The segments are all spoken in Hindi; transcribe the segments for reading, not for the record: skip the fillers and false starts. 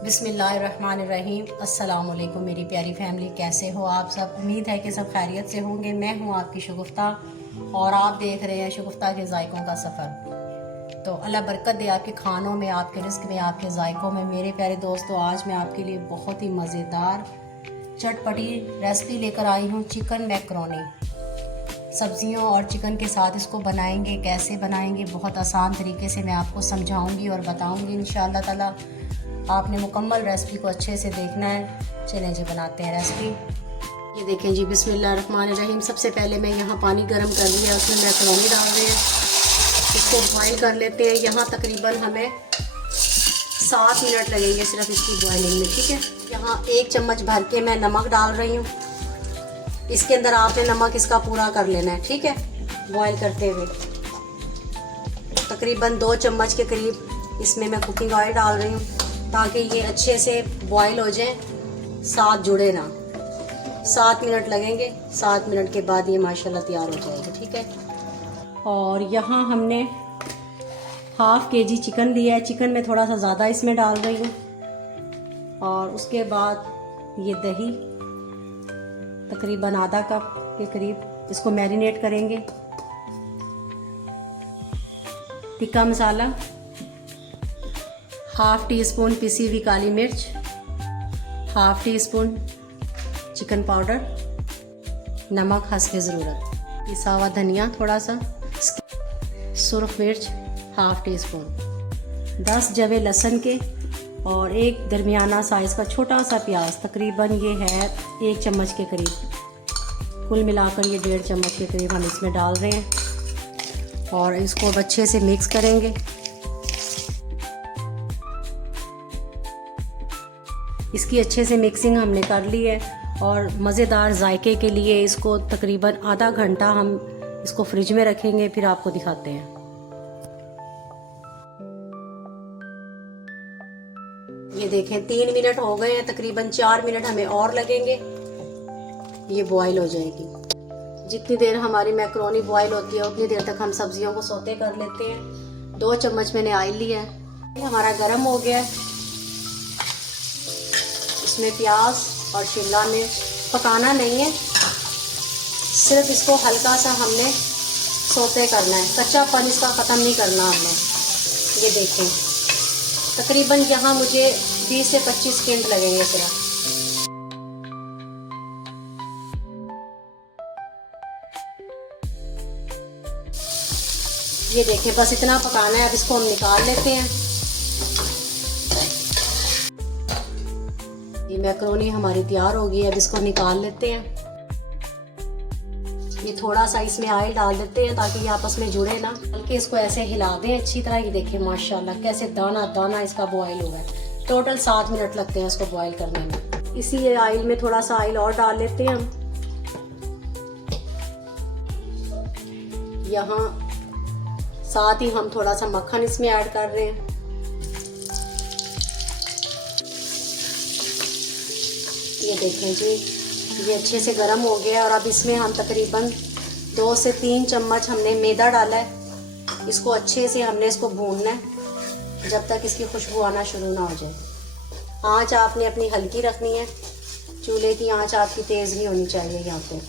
बिस्मिल्लाहिर्रहमानिर्रहीम। अस्सलाम वालेकुम मेरी प्यारी फैमिली, कैसे हो आप सब। उम्मीद है कि सब खैरियत से होंगे। मैं हूँ आपकी शगुफ्ता और आप देख रहे हैं शगुफ्ता के जायकों का सफ़र। तो अल्लाह बरकत दे आपके खानों में, आपके रिस्क में, आपके जायकों में। मेरे प्यारे दोस्तों, आज मैं आपके लिए बहुत ही मज़ेदार चटपटी रेसिपी लेकर आई हूँ, चिकन मैकरोनी। सब्जियों और चिकन के साथ इसको बनाएंगे। कैसे बनाएंगे, बहुत आसान तरीके से मैं आपको समझाऊंगी और बताऊंगी इंशाअल्लाह ताला। आपने मुकम्मल रेसिपी को अच्छे से देखना है। चलें जी, बनाते हैं रेसिपी। ये देखें जी, बिस्मिल्लाहिर्रहमानिर्रहीम। सबसे पहले मैं यहाँ पानी गर्म कर लिया, उसमें मैकरोनी डाल रहे हैं, इसको बॉईल कर लेते हैं। यहाँ तकरीबन हमें 7 मिनट लगेंगे सिर्फ इसकी बॉइलिंग में, ठीक है। यहाँ 1 चम्मच भर के मैं नमक डाल रही हूँ। इसके अंदर आपने नमक इसका पूरा कर लेना है, ठीक है, बॉईल करते हुए। तकरीबन 2 चम्मच के करीब इसमें मैं कुकिंग ऑयल डाल रही हूँ, ताकि ये अच्छे से बॉईल हो जाए, साथ जुड़े ना। 7 मिनट लगेंगे। 7 मिनट के बाद ये माशाल्लाह तैयार हो जाएगा, ठीक है। और यहाँ हमने ½ kg चिकन लिया है। चिकन में थोड़ा सा ज़्यादा इसमें डाल रही हूँ। और उसके बाद ये दही तकरीबन आधा कप के करीब, इसको मैरिनेट करेंगे। टिक्का मसाला, ½ टीस्पून पिसी हुई काली मिर्च, ½ टीस्पून चिकन पाउडर, नमक हस्बे ज़रूरत, पिसा हुआ धनिया थोड़ा सा, सुरख मिर्च ½ टीस्पून, 10 जवे लहसुन के और एक दरमियाना साइज़ का छोटा सा प्याज, तकरीबन ये है 1 चम्मच के करीब। कुल मिलाकर ये 1.5 चम्मच के करीब हम इसमें डाल रहे हैं और इसको अच्छे से मिक्स करेंगे। इसकी अच्छे से मिक्सिंग हमने कर ली है और मज़ेदार जायके के लिए इसको तकरीबन आधा घंटा हम इसको फ्रिज में रखेंगे, फिर आपको दिखाते हैं। ये देखें 3 मिनट हो गए हैं, तकरीबन 4 मिनट हमें और लगेंगे, ये बॉईल हो जाएगी। जितनी देर हमारी मैकरोनी बॉईल होती है उतनी देर तक हम सब्जियों को सौते कर लेते हैं। 2 चम्मच मैंने ऑयल लिया है, ये हमारा गर्म हो गया है। इसमें प्याज और शिमला मिर्च पकाना नहीं है, सिर्फ इसको हल्का सा हमने सौते करना है, कच्चापन इसका ख़त्म नहीं करना हमने। ये देखें तकरीबन यहाँ मुझे 20 से 25 सेकंड लगेंगे सिर्फ। ये देखें बस इतना पकाना है। अब इसको हम निकाल लेते हैं। ये मैकरोनी हमारी तैयार हो गई है, अब इसको निकाल लेते हैं। ये थोड़ा सा इसमें ऑयल डाल देते हैं ताकि ये आपस में जुड़े ना, बल्कि इसको ऐसे हिला दें अच्छी तरह। ये देखिए माशाल्लाह कैसे दाना दाना इसका बॉईल हुआ है। टोटल 7 मिनट लगते हैं इसको बॉईल करने में। इसी ऑयल में थोड़ा सा ऑयल और डाल लेते हैं हम। यहाँ साथ ही हम थोड़ा सा मक्खन इसमें ऐड कर रहे हैं। ये देखें जी, ये अच्छे से गर्म हो गया और अब इसमें हम तकरीबन 2 से 3 चम्मच हमने मैदा डाला है। इसको अच्छे से हमने इसको भूनना है जब तक इसकी खुशबू आना शुरू ना हो जाए। आंच आपने अपनी हल्की रखनी है, चूल्हे की आंच आपकी तेज़ नहीं होनी चाहिए। यहाँ पे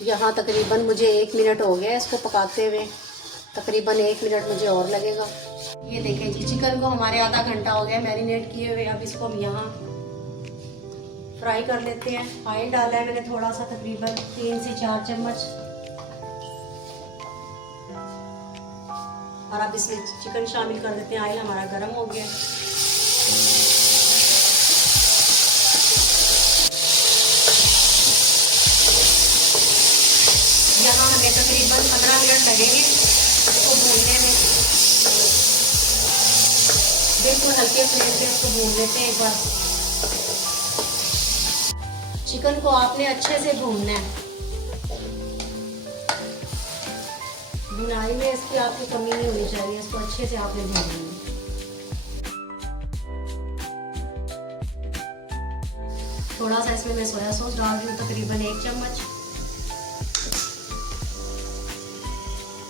यहाँ तकरीबन मुझे 1 मिनट हो गया इसको पकाते हुए, तकरीबन 1 मिनट मुझे और लगेगा। ये देखें जी, चिकन को हमारे आधा घंटा हो गया मैरिनेट किए हुए। अब इसको हम यहाँ फ्राई कर लेते हैं। ऑयल डाला है मैंने थोड़ा सा, तकरीबन 3 से 4 चम्मच। और अब इसमें चिकन शामिल कर देते हैं। ऑयल हमारा गर्म हो गया। यहाँ हमें तकरीबन 15 मिनट लगेंगे इसको भूनने में। बिल्कुल हल्के फ्लेम पे इसको भून लेते हैं एक बार। चिकन को आपने अच्छे से भूनना है, भुनाई में इसकी आपकी कमी नहीं होनी चाहिए। इसको अच्छे से आपने भूनना है। थोड़ा सा इसमें मैं सोया सॉस डाल रही हूँ, तकरीबन 1 चम्मच।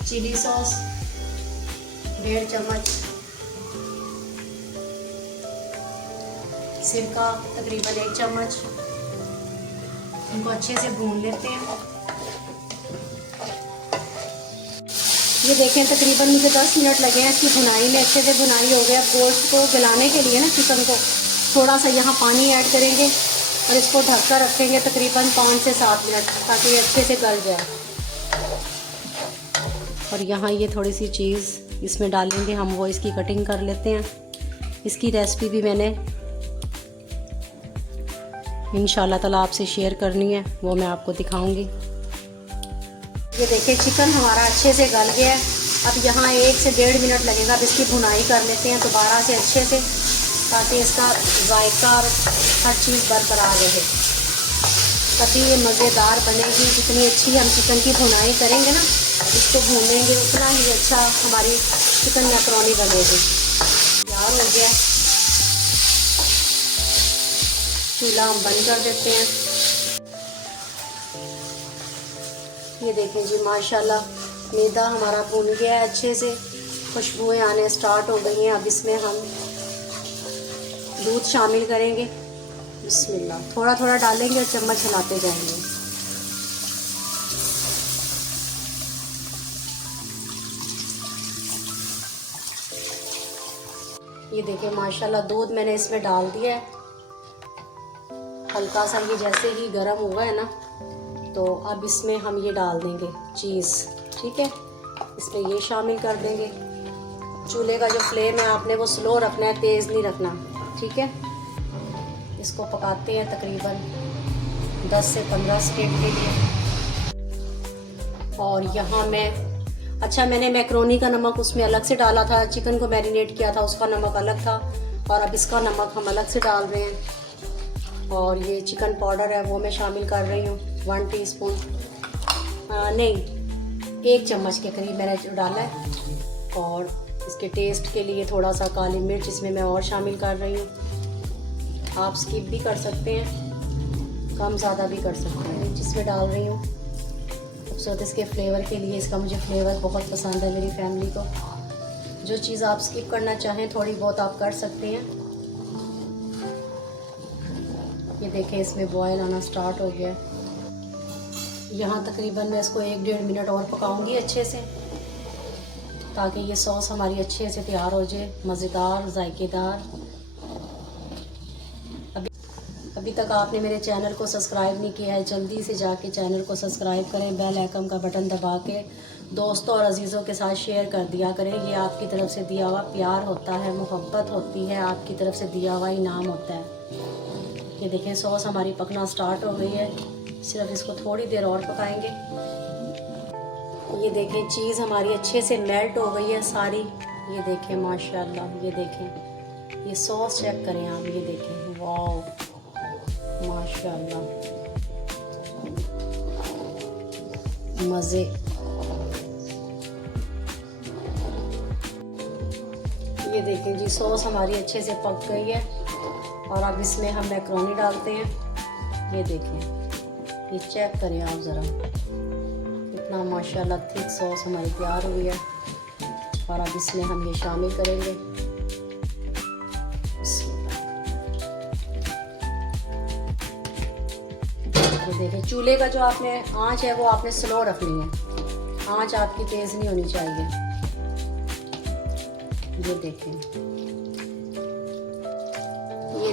चिली सॉस 1.5 चम्मच, सिरका तकरीबन 1 चम्मच। इनको अच्छे से भून लेते हैं। ये देखें तकरीबन मुझे 10 मिनट लगे हैं इसकी भुनाई में, अच्छे से भुनाई हो गया। गोश्त को गलाने के लिए ना चिकन को थोड़ा सा यहाँ पानी ऐड करेंगे और इसको ढककर रखेंगे तकरीबन 5 से 7 मिनट ताकि ये अच्छे से गल जाए। और यहाँ ये थोड़ी सी चीज़ इसमें डालेंगे हम, वो इसकी कटिंग कर लेते हैं। इसकी रेसिपी भी मैंने इंशाल्लाह ताला आपसे शेयर करनी है, वो मैं आपको दिखाऊंगी। ये देखिए चिकन हमारा अच्छे से गल गया है। अब यहाँ 1 से 1.5 मिनट लगेगा। अब इसकी भुनाई कर लेते हैं दोबारा से अच्छे से ताकि इसका जायका और हर चीज़ बरकरार रहे, तभी ये मज़ेदार बनेगी। जितनी अच्छी हम चिकन की भुनाई करेंगे ना, इसको भूनेंगे, उतना ही अच्छा हमारी चिकन मैकरोनी बनेगी। तैयार हो गया, चूल्हा हम बंद कर देते हैं। ये देखें जी माशाल्लाह मैदा हमारा भून गया है अच्छे से, खुशबुएं आने स्टार्ट हो गई हैं। अब इसमें हम दूध शामिल करेंगे। बिस्मिल्लाह, थोड़ा थोड़ा डालेंगे और चम्मच हिलाते जाएंगे। ये देखें माशाल्लाह दूध मैंने इसमें डाल दिया है। हल्का सा ये जैसे ही गर्म हुआ है ना, तो अब इसमें हम ये डाल देंगे चीज़, ठीक है। इसमें ये शामिल कर देंगे। चूल्हे का जो फ्लेम है आपने वो स्लो रखना है, तेज़ नहीं रखना, ठीक है। इसको पकाते हैं तकरीबन 10 से 15 सेकंड के लिए। और यहाँ मैंने मैक्रोनी का नमक उसमें अलग से डाला था, चिकन को मैरिनेट किया था उसका नमक अलग था, और अब इसका नमक हम अलग से डाल रहे हैं। और ये चिकन पाउडर है वो मैं शामिल कर रही हूँ 1 टीस्पून, नहीं 1 चम्मच के करीब मैंने डाला है। और इसके टेस्ट के लिए थोड़ा सा काली मिर्च इसमें मैं और शामिल कर रही हूँ। आप स्किप भी कर सकते हैं, कम ज़्यादा भी कर सकते हैं। जिसमें डाल रही हूँ खूबसूरत इसके फ्लेवर के लिए, इसका मुझे फ्लेवर बहुत पसंद है मेरी फैमिली को। जो चीज़ आप स्किप करना चाहें थोड़ी बहुत आप कर सकते हैं। ये देखें इसमें बॉयल आना स्टार्ट हो गया। यहाँ तकरीबन मैं इसको 1-1.5 मिनट और पकाऊंगी अच्छे से, ताकि ये सॉस हमारी अच्छे से तैयार हो जाए, मज़ेदार जायकेदार। अभी तक आपने मेरे चैनल को सब्सक्राइब नहीं किया है, जल्दी से जाके चैनल को सब्सक्राइब करें, बेल आइकन का बटन दबा के दोस्तों और अजीज़ों के साथ शेयर कर दिया करें। ये आपकी तरफ से दिया हुआ प्यार होता है, मोहब्बत होती है, आपकी तरफ से दिया हुआ इनाम होता है। ये देखें सॉस हमारी पकना स्टार्ट हो गई है, सिर्फ इसको थोड़ी देर और पकाएंगे। ये देखें चीज़ हमारी अच्छे से मेल्ट हो गई है सारी। ये देखें माशाल्लाह, ये देखें ये सॉस चेक करें आप, ये देखें वाह माशाल्लाह मज़े। ये देखें जी सॉस हमारी अच्छे से पक गई है। और अब इसमें हम मैक्रोनी डालते हैं। ये देखें, ये चेक करें आप ज़रा, कितना माशाल्लाह थिक सॉस हमारी तैयार हुई है। और अब इसमें हम ये शामिल करेंगे। ये देखें चूल्हे का जो आपने आंच है वो आपने स्लो रखनी है, आंच आपकी तेज़ नहीं होनी चाहिए। ये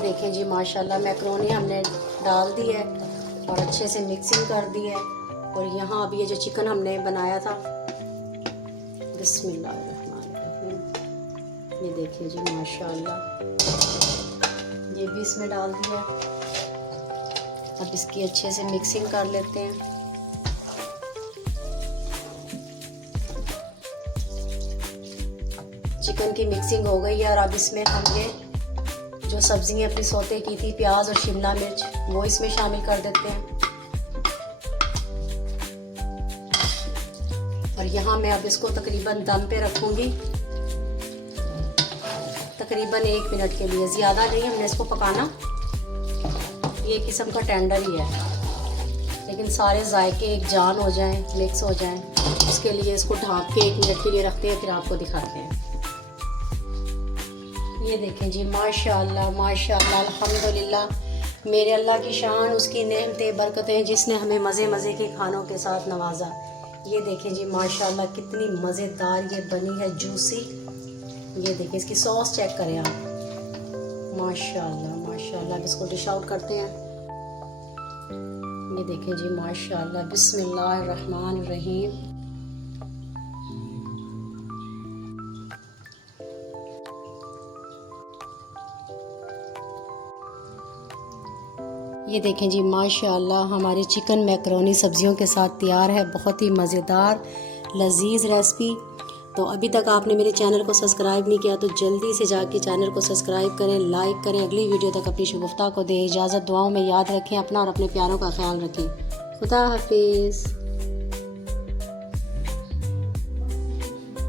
देखें जी माशाल्लाह मैक्रोनी हमने डाल दी है और अच्छे से मिक्सिंग कर दी है। और यहाँ अभी ये जो चिकन हमने बनाया था, बिस्मिल्लाहिर्रहमानिर्रहीम, ये देखिए जी माशाल्लाह ये भी इसमें डाल दिया। अब इसकी अच्छे से मिक्सिंग कर लेते हैं। चिकन की मिक्सिंग हो गई है और अब इसमें हम ये जो सब्जियां अपनी सौते की थी, प्याज और शिमला मिर्च, वो इसमें शामिल कर देते हैं। और यहाँ मैं अब इसको तकरीबन दम पे रखूँगी तकरीबन 1 मिनट के लिए, ज़्यादा नहीं हमने इसको पकाना। ये किस्म का टेंडर ही है, लेकिन सारे जायके एक जान हो जाएं, मिक्स हो जाएं, उसके लिए इसको ढक के 1 मिनट के लिए रखते हैं, फिर आपको दिखाते हैं। ये देखें जी, माशाअल्लाह माशाअल्लाह अल्हम्दुलिल्लाह। मेरे अल्लाह की शान, उसकी नेमतें बरकतें, जिसने हमें मज़े मज़े के खानों के साथ नवाजा। ये देखें जी माशाअल्लाह कितनी मज़ेदार ये बनी है, जूसी। ये देखें, इसकी सॉस चेक करें आप, माशाअल्लाह माशाअल्लाह। इसको डिश आउट करते हैं। ये देखें जी माशाअल्लाह, बिस्मिल्लाहिर्रहमानिर्रहीम। ये देखें जी माशाअल्लाह, हमारी चिकन मैकरोनी सब्जियों के साथ तैयार है। बहुत ही मज़ेदार लजीज रेसिपी। तो अभी तक आपने मेरे चैनल को सब्सक्राइब नहीं किया तो जल्दी से जाके चैनल को सब्सक्राइब करें, लाइक करें। अगली वीडियो तक अपनी शगुफ्ता को दें इजाज़त। दुआओं में याद रखें अपना और अपने प्यारों का ख्याल रखें। खुदा हाफिज़।